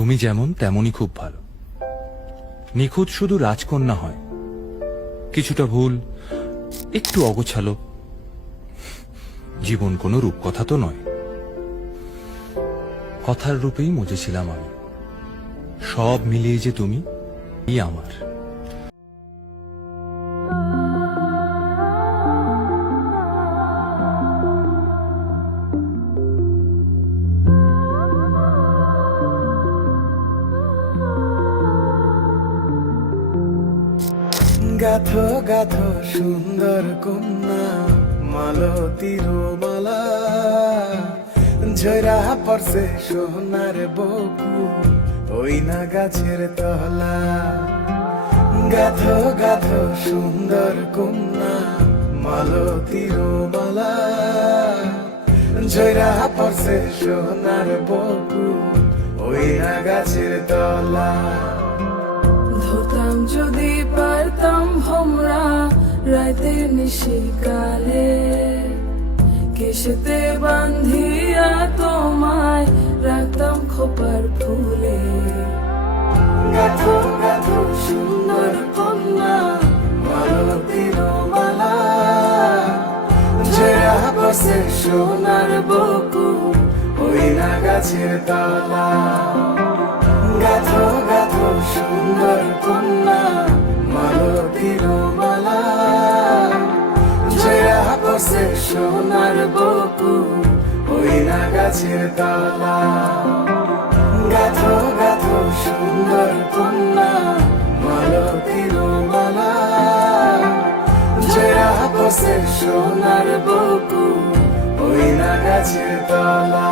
তুমি যেমন তেমনই খুব ভালো। নিখুঁত শুধু রাজকন্যা হয়, কিছুটা ভুল, একটু অগোছালো। জীবন কোনো রূপকথা তো নয়। কথার রূপেই মজেছিলাম আমি। সব মিলিয়ে যে তুমি আমার। গাথো গাথো সুন্দর কন্যা মালতীর মালা, ঝরা পড়ছে সোনার বকু ওই না গাছের তলা। গাথো গাথো সুন্দর কন্যা মালতীর মালা, ঝরা পড়ছে সোনার বকু ওই না গাছের তলা। ধরতাম যদি পারতাম ভোমরা রাতে নিশিকালে, কেশেতে বান্ধিয়া তোমায় রাখতাম খোপার ফুলে। গাথো গাথো সুন্দর কন্যা মালতীর মালা, ঝরা পড়ছে সোনার বকু ওই না গাছের তলা। গাথো গাথো সুন্দর কন্যা মালতীর মালা, ঝরা পড়ছে সোনার বকু ওই না গাছের তলা। গাথো গাথো সুন্দর কন্যা মালতীর মালা, ঝরা পড়ছে সোনার বকু ওই না গাছের তলা।